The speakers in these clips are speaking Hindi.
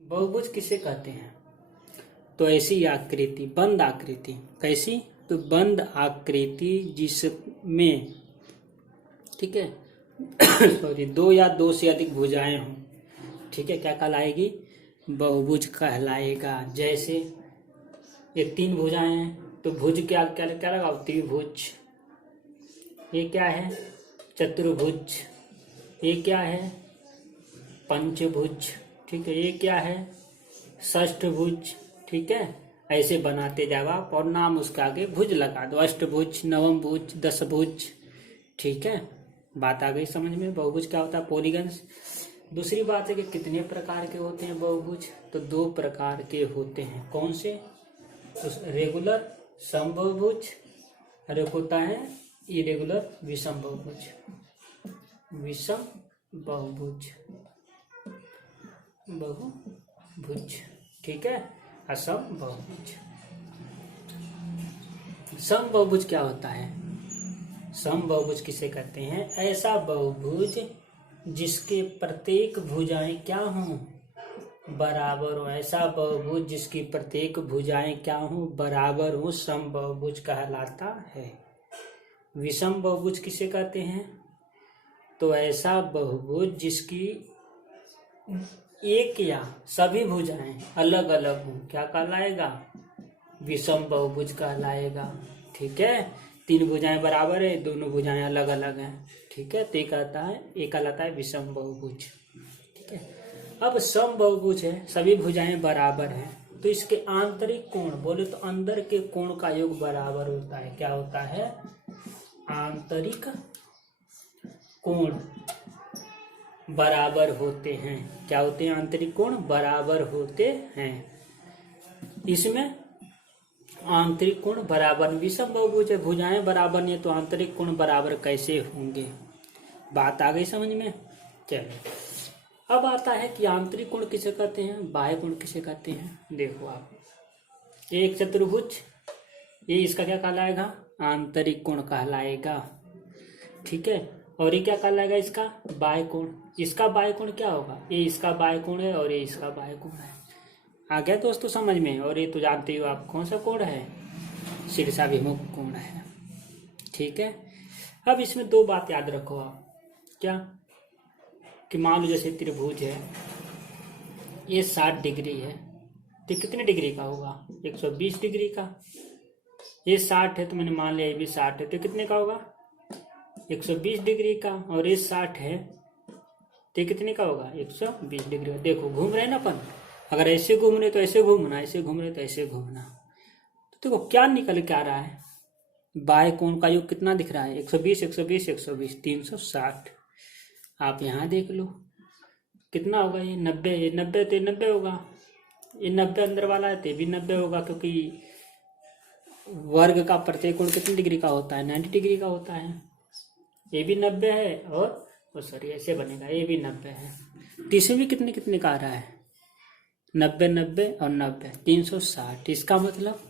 बहुभुज किसे कहते हैं? तो ऐसी आकृति, बंद आकृति। कैसी? तो बंद आकृति जिसमें, ठीक है, सॉरी, दो या दो से अधिक भुजाएं हों, ठीक है, क्या कहलाएगी? बहुभुज कहलाएगा। जैसे ये तीन भुजाएं हैं तो भुज क्या क्या क्या लगाओ? त्रिभुज। ये क्या है? चतुर्भुज। ये क्या है? पंचभुज। ठीक है, ये क्या है? षष्ठभुज। ठीक है, ऐसे बनाते जाओ आप और नाम उसके आगे भुज लगा दो। अष्टभुज, नवम भुज, दशभुज। ठीक है, बात आ गई समझ में? बहुभुज क्या होता है? पॉलीगन्स। दूसरी बात है कि कितने प्रकार के होते हैं बहुभुज? तो दो प्रकार के होते हैं। कौन से? तो रेगुलर समबहुभुज और एक होता है इरेगुलर विषम बहुभुज। विषम बहुभुज, बहुभुज, ठीक है, असम बहुभुज। सम बहुभुज क्या होता है? सम बहुभुज किसे कहते हैं? ऐसा बहुभुज जिसके प्रत्येक भुजाएं क्या हों? बराबर हो। ऐसा बहुभुज जिसकी प्रत्येक भुजाएं क्या हों? बराबर हो, सम बहुभुज कहलाता है। विषम बहुभुज किसे कहते हैं? तो ऐसा बहुभुज जिसकी एक या सभी भुजाएं अलग अलग हों, क्या कहलाएगा? विषम बहुभुज कहलाएगा। ठीक है, तीन भुजाएं बराबर है, दोनों भुजाएं अलग अलग हैं। ठीक है, तो एक कहलाता है विषम बहुभुज। ठीक है, अब सम बहुभुज है, सभी भुजाएं बराबर हैं, तो इसके आंतरिक कोण, बोले तो अंदर के कोण का योग बराबर होता है। क्या होता है? आंतरिक कोण बराबर होते हैं। क्या होते हैं? आंतरिक कोण बराबर होते हैं। इसमें आंतरिक कोण बराबर, विषम बहुभुज है, भुजाएं बराबर नहीं है तो आंतरिक कोण बराबर कैसे होंगे? बात आ गई समझ में? चलिए, अब आता है कि आंतरिक कोण किसे कहते हैं, बाह्य कोण किसे कहते हैं। देखो आप, एक चतुर्भुज, ये इसका क्या कहलाएगा? आंतरिक कोण कहलाएगा। ठीक है, और ये क्या कहलाएगा? इसका बाह्य कोण। इसका बाह्य कोण क्या होगा? ये इसका बाह्य कोण है और ये इसका बाह्य कोण है। आ गया दोस्तों समझ में? और ये तो जानते हो आप कौन सा कोण है? शीर्षाभिमुख कोण है। ठीक है, अब इसमें दो बात याद रखो आप। क्या? कि मान लो जैसे त्रिभुज है, ये 60 डिग्री है, तो कितने डिग्री का होगा? 120 डिग्री का। ये 60 है तो मैंने मान लिया ये भी 60 है, तो कितने का होगा? 120 डिग्री का। और ये 60 है तो कितने का होगा? 120 डिग्री का। देखो घूम रहे हैं ना अपन, अगर ऐसे घूम रहे तो ऐसे घूमना, ऐसे घूम रहे तो ऐसे घूमना। तो देखो क्या निकल के आ रहा है? बाह्य कोण का योग कितना दिख रहा है? 120, 120, 120, 360। आप यहाँ देख लो कितना होगा? ये 90, ये 90 तो 90 होगा, ये 90 अंदर वाला है तो भी 90 होगा, क्योंकि वर्ग का प्रत्येक कोण कितने डिग्री का होता है? 90 डिग्री का होता है। ये भी 90 है और सॉरी ऐसे बनेगा, ये भी 90 है। तो इसमें भी कितने कितने का आ रहा है? 90, 90 और 90, 360। इसका मतलब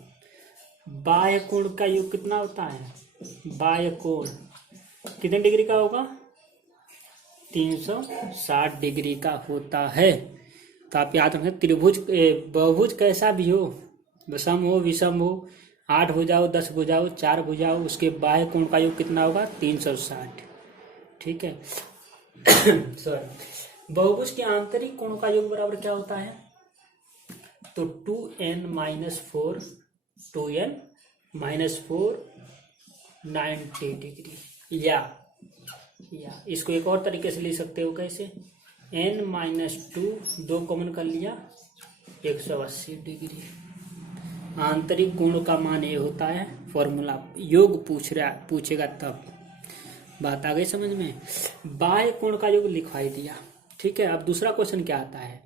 बाह्य कोण का योग कितना होता है? बाह्य कोण कितने डिग्री का होगा? 360 डिग्री का होता है। तो आप याद रखें, त्रिभुज बहुभुज कैसा भी हो, सम हो विषम हो, 8 भुजा हो, 10 भुजा हो, 4 भुजा हो, उसके बाह्य कोण का योग कितना होगा? 360। ठीक है, सॉरी, बहुभुज के आंतरिक कोण का योग बराबर क्या होता है? तो 2n-4, 2n-4 90 डिग्री। या इसको एक और तरीके से ले सकते हो। कैसे? n-2, 2 कॉमन कर लिया, 180 डिग्री। आंतरिक कोण का मान ये होता है। फॉर्मूला योग पूछेगा तब। बात आ गई समझ में? बाह्य कोण का योग लिखवाई दिया। ठीक है, अब दूसरा क्वेश्चन क्या आता है?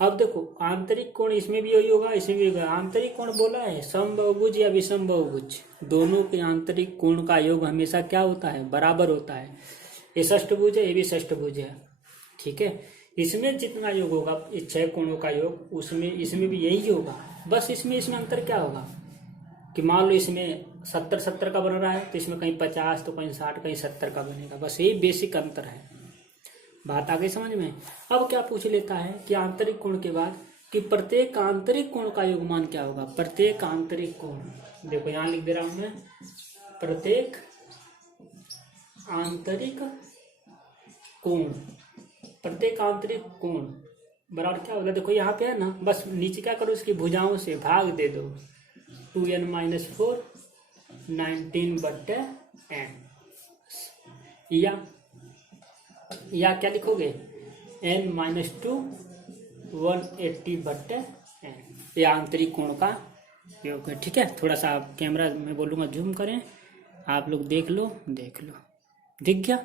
अब देखो आंतरिक कोण इसमें भी यही होगा, इसमें भी होगा। आंतरिक कोण बोला है, सम बहुभुज या विषम बहुभुज, दोनों के आंतरिक कोण का योग हमेशा क्या होता है? बराबर होता है। ये षष्ठभुज है, ये भी षष्ठभुज है। ठीक है, इसमें जितना योग होगा, 6 कोणों का योग, उसमें इसमें भी यही होगा। बस इसमें अंतर क्या होगा कि मान लो इसमें 70-70 का बन रहा है, तो इसमें कहीं 50 तो कहीं 60 कहीं 70 का बनेगा। बस यही बेसिक अंतर है। बात आ गई समझ में? अब क्या पूछ लेता है कि आंतरिक कोण के बाद कि प्रत्येक आंतरिक कोण का योगमान क्या होगा। प्रत्येक आंतरिक कोण, देखो यहाँ लिख दे रहा हूं मैं, प्रत्येक आंतरिक कोण, प्रत्येक आंतरिक कोण बराबर क्या होगा। देखो यहाँ पे है ना, बस नीचे क्या करो, इसकी भुजाओं से भाग दे दो, 2n-4 19/n, या क्या लिखोगे, n-2 180/n, ये आंतरिक कोण का योग है। ठीक है, थोड़ा सा आप कैमरा में बोलूँगा जूम करें, आप लोग देख लो, दिख गया।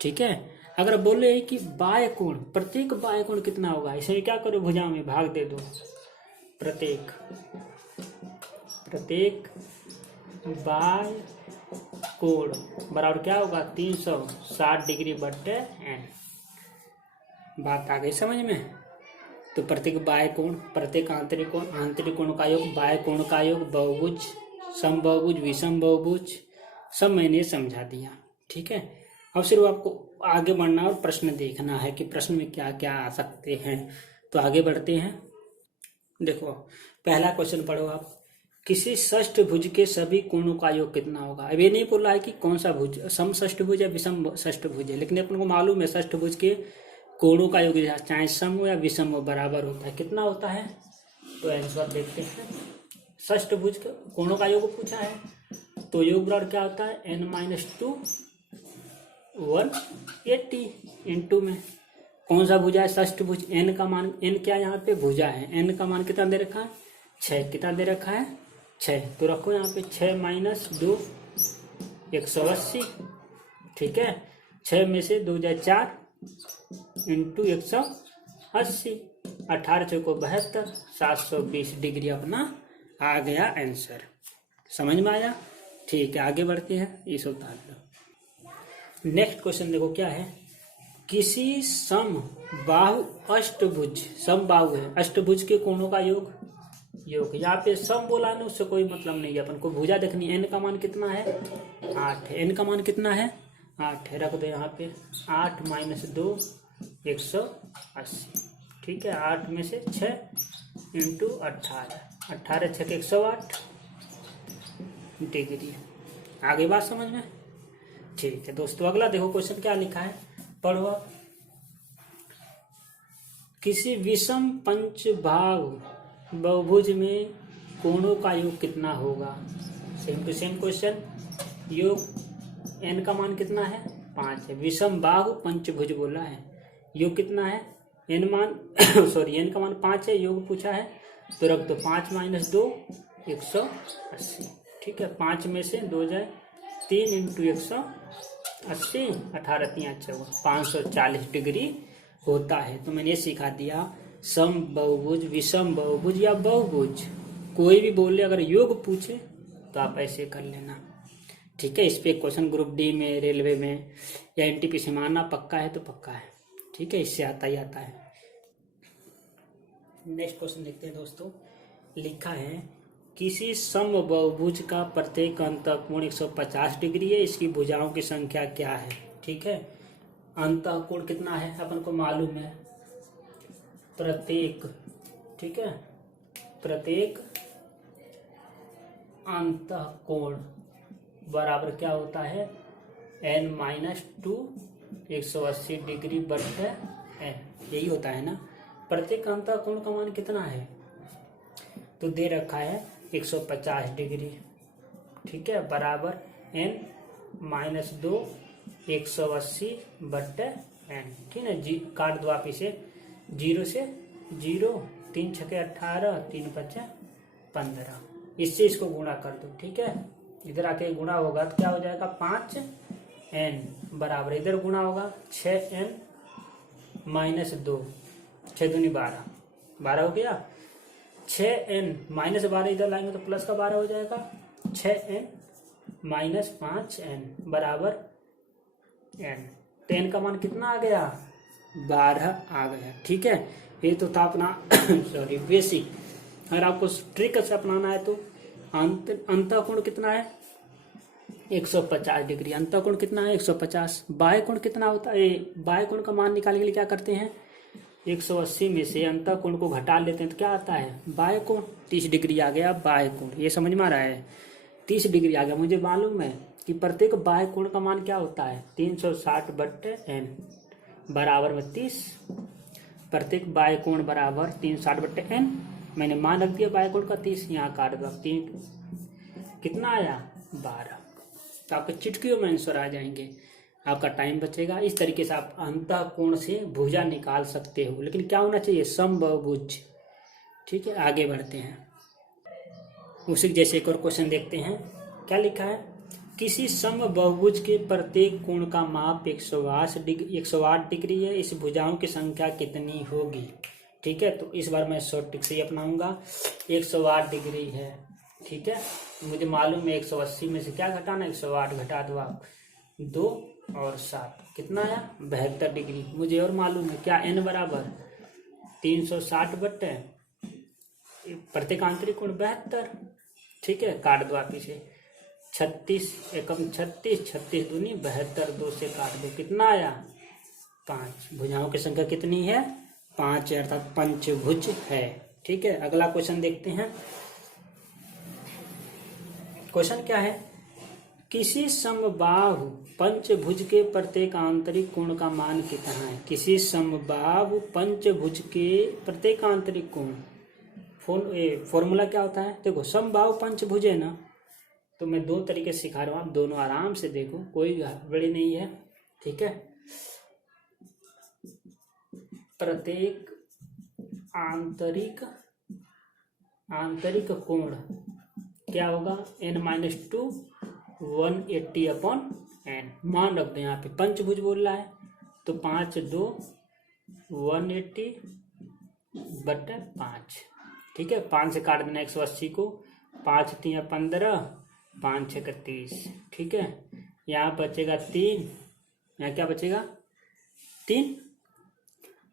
ठीक है, अगर बोले कि बाह्य कोण, प्रत्येक बाह्य कोण कितना होगा, इसे क्या करो, भुजा में भाग दे दो, प्रत्येक बाह्य कोण बराबर क्या होगा, 360 डिग्री बट्टे n। बात आ गई समझ में। तो प्रत्येक बाह्य कोण, प्रत्येक आंतरिक कोण, आंतरिक कोण का योग, बाह्य कोण का योग, बहुभुज, समबाहुभुज, विषम बहुभुज, सब मैंने समझा दिया। ठीक है, अब सिर्फ आपको आगे बढ़ना और प्रश्न देखना है कि प्रश्न में क्या क्या आ सकते हैं। तो आगे बढ़ते हैं। देखो पहला क्वेश्चन पढ़ो आप, किसी षष्ठभुज के सभी कोणों का योग कितना होगा। अब ये नहीं बोल रहा है कि कौन सा भुज, सम षष्ठभुज या विषम षष्ठभुज है, लेकिन अपन को मालूम है षष्ठभुज के कोणों का योग चाहे सम हो या विषम हो बराबर होता है। कितना होता है, तो आंसर देखते हैं। षष्ठभुज के कोणों का योग पूछा है, तो योग बराबर क्या होता है, n-2 180 इंटू में कौन सा भुजा है, षष्ठभुज, n का मान, n क्या यहाँ पे भुजा है, n का मान कितना दे रखा है, 6, कितना दे रखा है 6, तो रखो यहाँ पे 6 - 2 180। ठीक है, 6 में से 2 जाए 4 इंटू 180, 18 चौको 72, 720 डिग्री अपना आ गया आंसर। समझ में आया। ठीक है, आगे बढ़ते हैं, इस उतार लो। नेक्स्ट क्वेश्चन देखो क्या है, किसी समबाहु अष्टभुज, समबाहु है, अष्टभुज के कोणों का योग, यहाँ पे सम बोला ना, उससे कोई मतलब नहीं है, अपन को भुजा देखनी है। n का मान कितना है, 8 है, n का मान कितना है 8 है, रख दो यहाँ पे 8 - 2 180। ठीक है, 8 में से 6 इंटू 18, 18 6 108 डिग्री। आगे बात समझ में। ठीक है दोस्तों, अगला देखो क्वेश्चन क्या लिखा है, पढ़ो। किसी विषम पंचभाग बहुभुज में कोणों का योग कितना होगा। सेम टू सेम क्वेश्चन, योग n का मान कितना है 5 है, विषम बाहु पंचभुज बोला है, योग कितना है n मान n का मान 5 है, योग पूछा है, तो रख दो 5 - 2 180। ठीक है, 5 में से 2 जाए 3 इंटू 180, 18 3 540 डिग्री होता है। तो मैंने सिखा दिया, सम बहुभुज, विषम बहुभुज या बहुभुज, कोई भी बोले अगर योग पूछे तो आप ऐसे कर लेना। ठीक है, इस पे क्वेश्चन ग्रुप डी में, रेलवे में या एनटीपीसी में आना पक्का है तो पक्का है। ठीक है, इससे आता ही आता है। नेक्स्ट क्वेश्चन देखते हैं दोस्तों, लिखा है किसी सम बहुभुज का प्रत्येक अंतःकोण 150 डिग्री है, इसकी भुजाओं की संख्या क्या है। ठीक है, अंतःकोण कितना है अपन को मालूम है, प्रत्येक, ठीक है, प्रत्येक अंतःकोण बराबर क्या होता है, n-2 180 डिग्री बट्टे n, यही होता है ना। प्रत्येक अंतःकोण का मान कितना है, तो दे रखा है 150 डिग्री। ठीक है, बराबर n-2 180 बट्टे n। ठीक है, जी काट दो आप इसे, 0 से 0, 3 छके 18, 3 5 15, इससे इसको गुणा कर दो। ठीक है, इधर आके गुणा होगा तो क्या हो जाएगा 5n बराबर, इधर गुणा होगा 6n - 2, 6 दूनी 12, 12 हो गया, 6n -12 इधर लाएंगे तो प्लस का 12 हो जाएगा, 6n - 5n बराबर n। तो n का मान कितना आ गया, 12 आ गया। ठीक है, ये तो था अपना सॉरी बेसिक। अगर आपको ट्रिक से अपनाना है तो अंतःकोण कितना है 150 डिग्री, अंतःकोण कितना है 150, बाह्य कोण कितना होता है, बाह्य कोण का मान निकालने के लिए क्या करते हैं, 180 में से अंतः कोण को घटा लेते हैं तो क्या आता है, बाह्य कोण। 30 डिग्री आ गया बाह्य कोण, ये समझ में आ रहा है। 30 डिग्री आ गया। मुझे मालूम है कि प्रत्येक बाह्य कोण का मान क्या होता है, 360/n बराबर में 30। प्रत्येक बाह्य कोण बराबर 360/n। मैंने मान रख दिया बाह्य कोण का 30, यहाँ काट दो 3, कितना आया 12। तो आपके चुटकियों में आंसर आ जाएंगे, आपका टाइम बचेगा। इस तरीके से आप अंतः कोण से भुजा निकाल सकते हो, लेकिन क्या होना चाहिए, समबाहुभुज। ठीक है, आगे बढ़ते हैं। उसी जैसे एक और क्वेश्चन देखते हैं। क्या लिखा है, किसी समबाहुभुज के प्रत्येक कोण का माप 108 डिग्री है, इस भुजाओं की संख्या कितनी होगी। ठीक है, तो इस बार मैं शॉर्ट ट्रिक से ही अपनाऊंगा। 108 डिग्री है, ठीक है, मुझे मालूम है 180 में से क्या घटाना, 108 घटा दो आप, 2 और 7, कितना आया 72 डिग्री। मुझे और मालूम है क्या, n बराबर 360/, प्रत्येक आंतरिक कोण 72। ठीक है, काट दो आप इसे, 36 एकम 36, 36 दूनी 72, 2 से काट दो, कितना आया 5। भुजाओं की संख्या कितनी है, 5, अर्थात पंचभुज है। ठीक है, अगला क्वेश्चन देखते हैं। क्वेश्चन क्या है, किसी समबाहु पंचभुज के प्रत्येक आंतरिक कोण का मान कितना है। किसी समबाहु पंचभुज के प्रत्येक आंतरिक कोण, फॉर्मूला क्या होता है, देखो समबाहु पंचभुज है ना, तो मैं 2 तरीके से सिखा रहा हूँ, आप दोनों आराम से देखो, कोई गड़बड़ी नहीं है। ठीक है, प्रत्येक आंतरिक कोण क्या होगा, n-2 180/n। मान रख दो, यहाँ पे पंचभुज बोल रहा है तो 5, 2 180/5। ठीक है, 5 से काट देना 180 को, 5 3 15, 5 6 30। ठीक है, यहाँ बचेगा 3, यहाँ क्या बचेगा 3,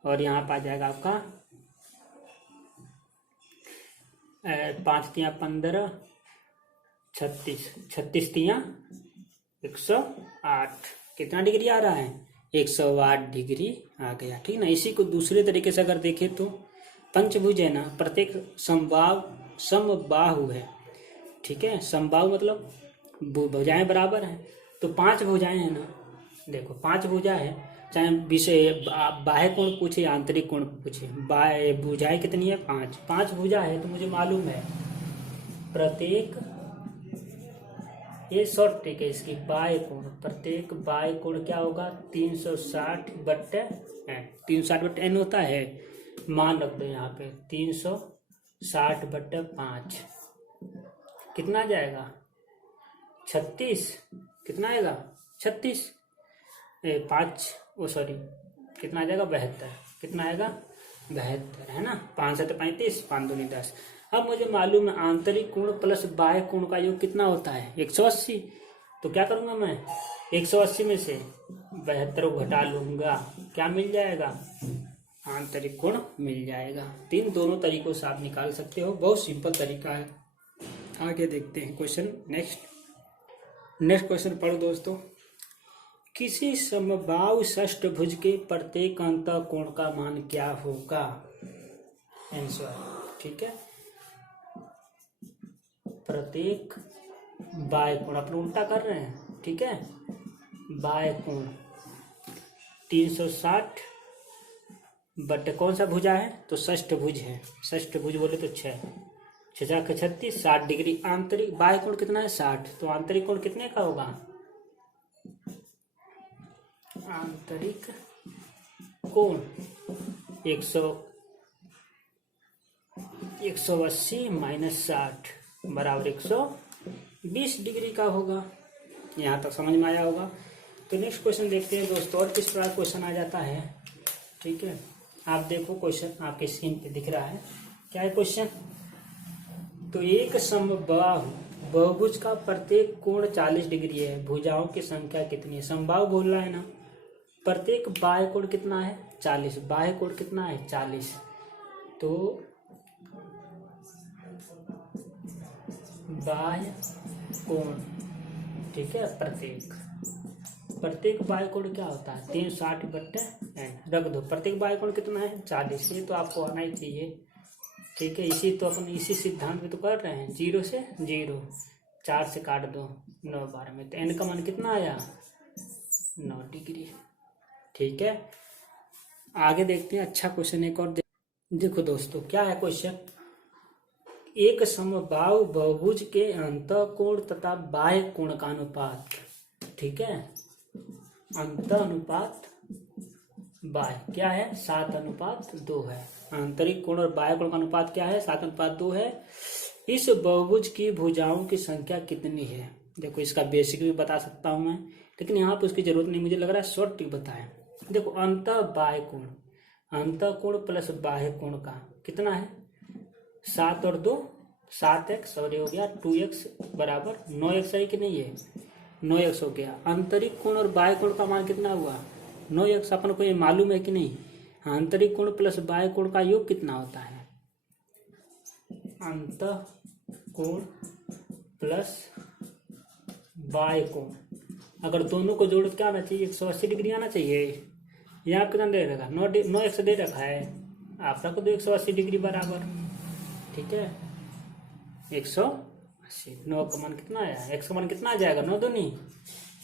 और यहाँ पर आ जाएगा आपका 5 3 15, 36, 36 3 108, कितना डिग्री आ रहा है, 108 डिग्री आ गया। ठीक ना, इसी को दूसरे तरीके से अगर देखें तो पंचभुज है ना, प्रत्येक समबाहु है। ठीक है, समबाहु मतलब भुजाएं बराबर हैं, तो 5 भुजाएं हैं ना, देखो 5 भुजा है, चाहे विषय बाह्य कोण पूछे आंतरिक कोण पूछे, बाह्य भुजाएं कितनी है 5 भुजा है, तो मुझे मालूम है प्रत्येक, ये शॉर्ट ट्रिक है इसकी, बाह्य कोण, प्रत्येक बाह्य कोण क्या होगा 360/n। 360/n होता है, मान रख दो यहाँ पे 360/5, कितना आ जाएगा 36, कितना आएगा 36, 5 कितना आ जाएगा 72, कितना आएगा 72 है ना, 5 7 35, 5 2 10। अब मुझे मालूम है आंतरिक कोण प्लस बाह्य कोण का योग कितना होता है 180, तो क्या करूंगा मैं 180 में से 72 को घटा लूंगा, क्या मिल जाएगा, आंतरिक कोण मिल जाएगा। दोनों तरीकों से आप निकाल सकते हो, बहुत सिंपल तरीका है। आगे देखते हैं क्वेश्चन, नेक्स्ट क्वेश्चन पढ़ो दोस्तों। किसी समबाहु षष्ठभुज के प्रत्येक अंतः कोण का मान क्या होगा, आंसर। ठीक है, प्रत्येक बाह्य कोण, अपन उल्टा कर रहे हैं। ठीक है, बाह्य कोण 360 बट कौन सा भुजा है, तो षष्ठभुज है, षष्ठभुज बोले तो 6 6 36, 60 डिग्री। आंतरिक बाह्य कोण कितना है 60, तो आंतरिक कोण कितने का होगा, आंतरिक कोण 180 माइनस 60 बराबर 120 डिग्री का होगा। यहाँ तक समझ में आया होगा। तो नेक्स्ट क्वेश्चन देखते हैं दोस्तों, और किस प्रकार क्वेश्चन आ जाता है। ठीक है, आप देखो क्वेश्चन आपके स्क्रीन पे दिख रहा है, क्या है क्वेश्चन। तो एक समबाहु बहुभुज का प्रत्येक कोण 40 डिग्री है, भुजाओं की संख्या कितनी है। समबाहु बोल रहा है ना, प्रत्येक बाह्य कोण कितना है 40, बाह्य कोण कितना है 40, तो बाह्य कोण, ठीक है, प्रत्येक प्रत्येक बाह्य कोण क्या होता है 360/n रख दो। प्रत्येक बाह्य कोण कितना है 40। ये तो आपको आना ही चाहिए, ठीक है। इसी तो अपन इसी सिद्धांत में तो कर रहे हैं। 0 से 0, 4 से काट दो 9 12 में, तो n का मान कितना आया 9 डिग्री, ठीक है। आगे देखते हैं। अच्छा क्वेश्चन एक और देखो दोस्तों, क्या है क्वेश्चन। एक समबाहु बहुभुज के अंतः कोण तथा बाह्य कोण का अनुपात, ठीक है, अंतः अनुपात बाह्य क्या है 7:2 है। आंतरिक कोण और बाह्य कोण का अनुपात क्या है 7:2 है। इस बहुभुज की भुजाओं की संख्या कितनी है। देखो इसका बेसिक भी बता सकता हूं मैं, लेकिन यहाँ पे उसकी जरूरत नहीं, मुझे लग रहा है शॉर्ट ट्रिक बताएं। देखो अंतः बाह्य कोण, अंतः कोण प्लस बाह्य कोण का कितना है 7 और 2 7x, और ये हो गया 2x बराबर 9x है कि नहीं है 9x हो गया। आंतरिक कोण और बाह्य कोण का मान कितना हुआ 9x, अपन को ये मालूम है कि नहीं। आंतरिक कोण प्लस बाह्य कोण का योग कितना होता है, अंतः कोण प्लस बाह्य कोण, अगर दोनों को जोड़ क्या आना चाहिए 180 डिग्री आना चाहिए। यहाँ कितना दे रखा 9x दे रखा है, आप रख दो 180 डिग्री बराबर, ठीक है 180। 9 का मान कितना आया, x का मान कितना आ जाएगा 9 दूनी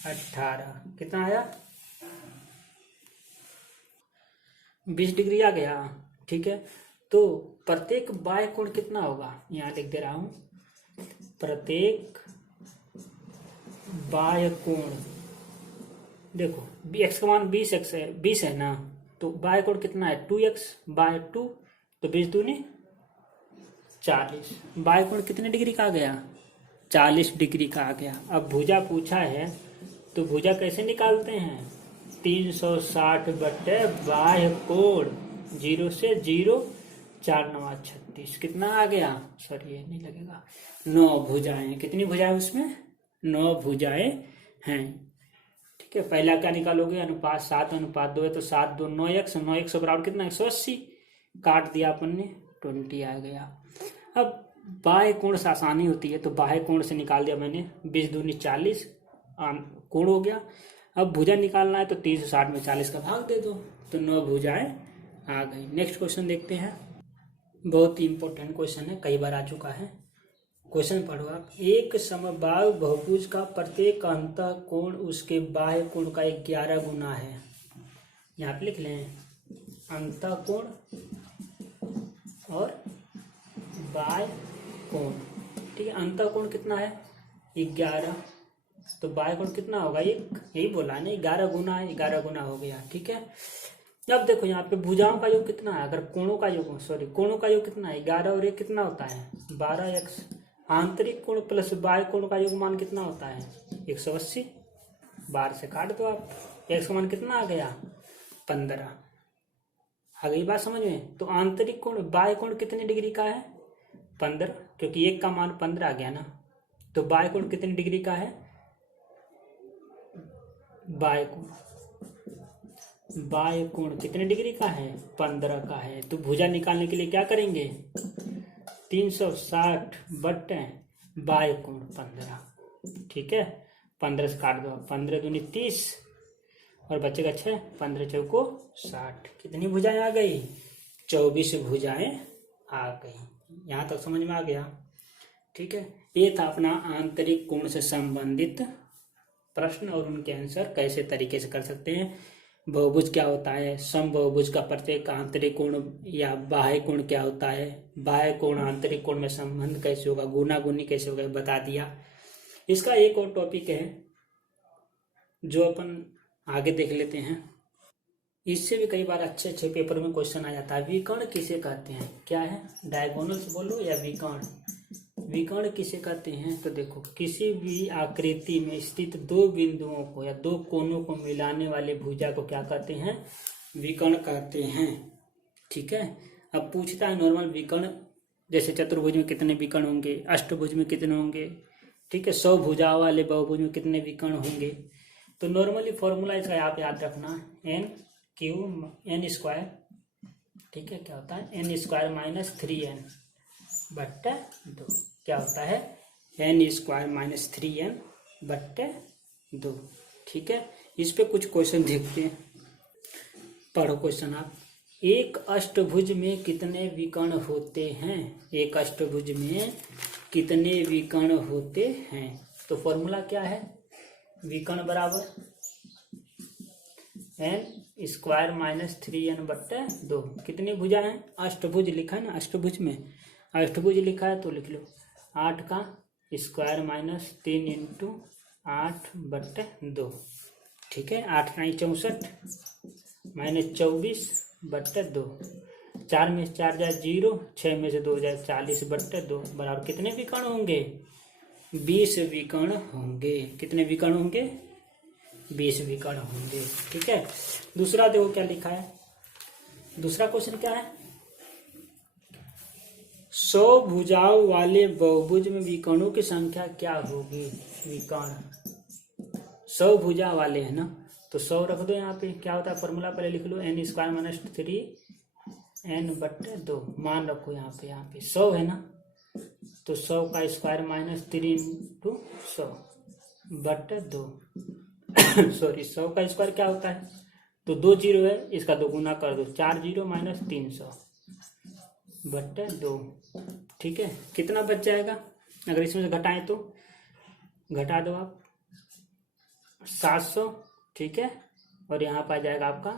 18, कितना आया 20 डिग्री आ गया, ठीक है। तो प्रत्येक बाह्य कोण कितना होगा, यहाँ लिख दे रहा हूं, प्रत्येक बाह्य कोण, देखो x का मान 20x है 20 है ना, तो बाह्य कोण कितना है 2x/2, तो 20 दूनी 40। बाह्य कोण कितने डिग्री का आ गया 40 डिग्री का आ गया। अब भुजा पूछा है तो भुजा कैसे निकालते हैं 360 बटे बाह्य कोण 0 से 0, 4 9 36, कितना आ गया, सॉरी ये नहीं लगेगा, 9 भुजाएं। कितनी भुजाएं उसमें 9 भुजाएं हैं, ठीक है। पहला क्या निकालोगे अनुपात 7:2 है, तो 7 2 9x, 9x बराबर कितना 180, काट दिया अपन ने 20 आ गया। अब बाह्य कोण से आसानी होती है, तो बाह्य कोण से निकाल दिया मैंने, 20 दूनी 40 कोण हो गया। अब भुजा निकालना है तो 360 में 40 का भाग दे दो, तो 9 भुजाएं आ गई। नेक्स्ट क्वेश्चन देखते हैं, बहुत ही इंपॉर्टेंट क्वेश्चन है, कई बार आ चुका है। क्वेश्चन पढ़ो आप। एक समबाहु बहुभुज का प्रत्येक अंतः कोण उसके बाह्य कोण का 11 गुना है। यहाँ पे लिख लें अंतः कोण और बाह्य कोण, ठीक है। अंतः कोण कितना है 11, तो बाह्य कोण कितना होगा 1, यही बोला ना 11 गुना है, 11 गुना हो गया, ठीक है। अब देखो यहाँ पे भुजाओं का योग कितना है, अगर कोणों का योग कोणों का योग कितना है 11 और 1 कितना होता है 12x। आंतरिक कोण प्लस बाह्य कोण का योग मान कितना होता है 180, 12 से काट दो आप, x का मान कितना आ गया 15। आ गई बात समझ में। तो आंतरिक कोण बाह्य कोण कितने डिग्री का है 15, क्योंकि 1 का मान 15 आ गया ना, तो बाह्य कोण कितने डिग्री का है, बाह्य कोण कितने डिग्री का है 15 का है। तो भुजा निकालने के लिए क्या करेंगे 360 बटे बाह्य कोण 15, ठीक है। 15 से काट दो, 15 दूनी 30 और बचेगा 6, 15 चौको 60, कितनी भुजाएं आ गई 24 भुजाएं आ गई। यहाँ तक समझ में आ गया, ठीक है। ये था अपना आंतरिक कोण से संबंधित प्रश्न और उनके आंसर कैसे तरीके से कर सकते हैं। बहुभुज क्या होता है, समबहुभुज का प्रत्येक आंतरिक कोण या बाह्य कोण क्या होता है, बाह्य कोण आंतरिक कोण में संबंध कैसे होगा, गुना गुनी कैसे होगा बता दिया। इसका एक और टॉपिक है जो अपन आगे देख लेते हैं, इससे भी कई बार अच्छे अच्छे पेपर में क्वेश्चन आ जाता है। विकर्ण किसे कहते हैं, क्या है डायगोनल्स बोलो या विकर्ण, विकर्ण किसे कहते हैं। तो देखो किसी भी आकृति में स्थित दो बिंदुओं को या दो कोनों को मिलाने वाले भुजा को क्या कहते हैं विकर्ण कहते हैं, ठीक है। अब पूछता है नॉर्मल विकर्ण, जैसे चतुर्भुज में कितने विकर्ण होंगे, अष्टभुज में कितने होंगे, ठीक है। 100 भुजाओं वाले बहुभुज में कितने विकर्ण होंगे। तो नॉर्मली फॉर्मूला इसका आप याद रखना n², ठीक है, क्या होता है n² - 3n बट्टे 2, क्या होता है n² - 3n बट्टे 2, ठीक है। इस पे कुछ क्वेश्चन देखते हैं। पढ़ो क्वेश्चन आप। एक अष्टभुज में कितने विकर्ण होते हैं? एक अष्टभुज में कितने विकर्ण होते हैं? तो फॉर्मूला क्या है? विकर्ण बराबर n स्क्वायर माइनस 3n/2। कितनी भुजा है? अष्टभुज लिखा है ना, अष्टभुज में अष्टभुज लिखा है तो लिख लो 8 का स्क्वायर माइनस 3 इंटू 8/2। ठीक है, 8 का 64 माइनस 24/2। 4 में से 4 जाए 0, 6 में से 2 जाए 40/2 बराबर कितने विकर्ण होंगे? 20 विकर्ण होंगे। कितने विकर्ण होंगे? 20 विकर्ण होंगे। ठीक है, दूसरा देखो क्या लिखा है। दूसरा क्वेश्चन क्या है? 100 भुजाओं वाले बहुभुज में विकर्णों की संख्या क्या होगी? विकर्ण 100 भुजा वाले है ना, तो 100 रख दो यहाँ पे। क्या होता है फॉर्मूला? पहले लिख लो n स्क्वायर माइनस 3n/2। मान रखो यहाँ पे 100 है ना, तो 100 का स्क्वायर माइनस 3 इंटू 100/2। सॉरी, 100 का स्क्वायर क्या होता है? तो 2 जीरो है, इसका 2 गुना कर दो, 4 जीरो माइनस 300/2। ठीक है, कितना बच जाएगा? अगर इसमें से घटाएं तो घटा दो आप 700। ठीक है, और यहाँ पर आ जाएगा आपका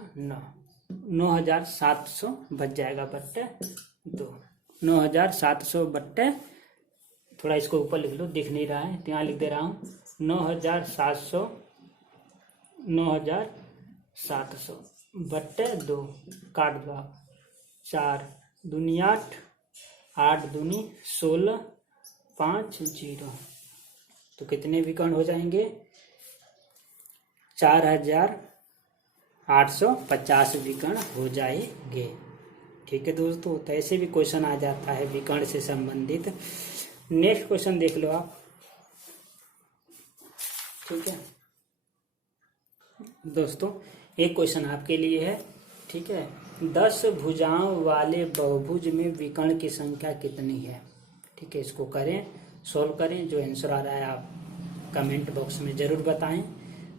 9700 बच जाएगा बट्टे 2। 9700 बट्टे, थोड़ा इसको ऊपर लिख लो, दिख नहीं रहा है तो यहाँ लिख दे रहा हूँ 9700 बट्टे 2। काट दो आप, 4 दूनी 8, 8 दूनी 16, 5 0। तो कितने विकर्ण हो जाएंगे? 4850 विकर्ण हो जाएंगे। ठीक है दोस्तों, तो ऐसे भी क्वेश्चन आ जाता है विकर्ण से संबंधित। नेक्स्ट क्वेश्चन देख लो आप। ठीक है दोस्तों, एक क्वेश्चन आपके लिए है। ठीक है, 10 भुजाओं वाले बहुभुज में विकर्ण की संख्या कितनी है? ठीक है, इसको करें, सॉल्व करें। जो आंसर आ रहा है आप कमेंट बॉक्स में ज़रूर बताएं।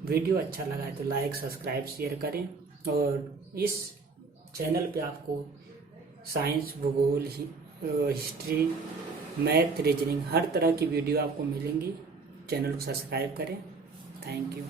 वीडियो अच्छा लगा है तो लाइक, सब्सक्राइब, शेयर करें। और इस चैनल पे आपको साइंस, भूगोल, हिस्ट्री, मैथ, रीजनिंग हर तरह की वीडियो आपको मिलेंगी। चैनल को सब्सक्राइब करें। Thank you.